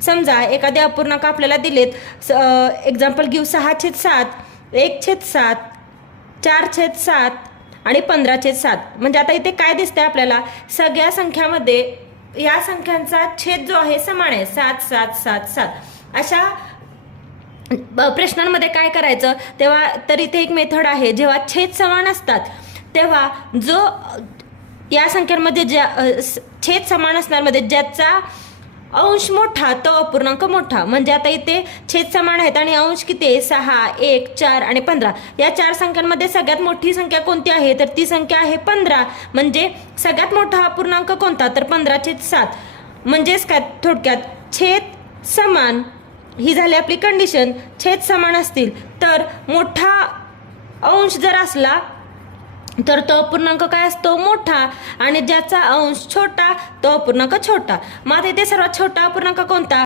समजा एखादे अपूर्णांक आपल्याला दिलेत, एक्झाम्पल घेऊ 6/7, 1/7, 4/7 आणि 15/7. म्हणजे आता इथे काय दिसतंय आपल्याला, सगळ्या संख्यामध्ये या संख्यांचा छेद जो आहे समान आहे, 7 7 7 7. अशा प्रश्नांमध्ये काय करायचं तेव्हा, तर इथे एक मेथड आहे, जेव्हा छेद समान असतात तेव्हा जो या संख्यांमध्ये ज्या छेद समान असणारमध्ये ज्याचा अंश मोठा तो अपूर्णांक मोठा. म्हणजे आता इथे छेद समान आहेत आणि अंश किती आहे, 6, 1, 4 आणि 15. या 4 संख्यांमध्ये सगळ्यात मोठी संख्या कोणती आहे, तर ती संख्या आहे 15. म्हणजे सगळ्यात मोठा अपूर्णांक कोणता, तर 15/7. म्हणजेच काय, थोडक्यात छेद समान ही झाली आपली कंडिशन. छेद समान असतील तर मोठा अंश जर असला तर तो अपूर्णांक काय असतो, मोठा, आणि ज्याचा अंश छोटा तो अपूर्णांक छोटा. मग आता इथे सर्वात छोटा अपूर्णांक कोणता,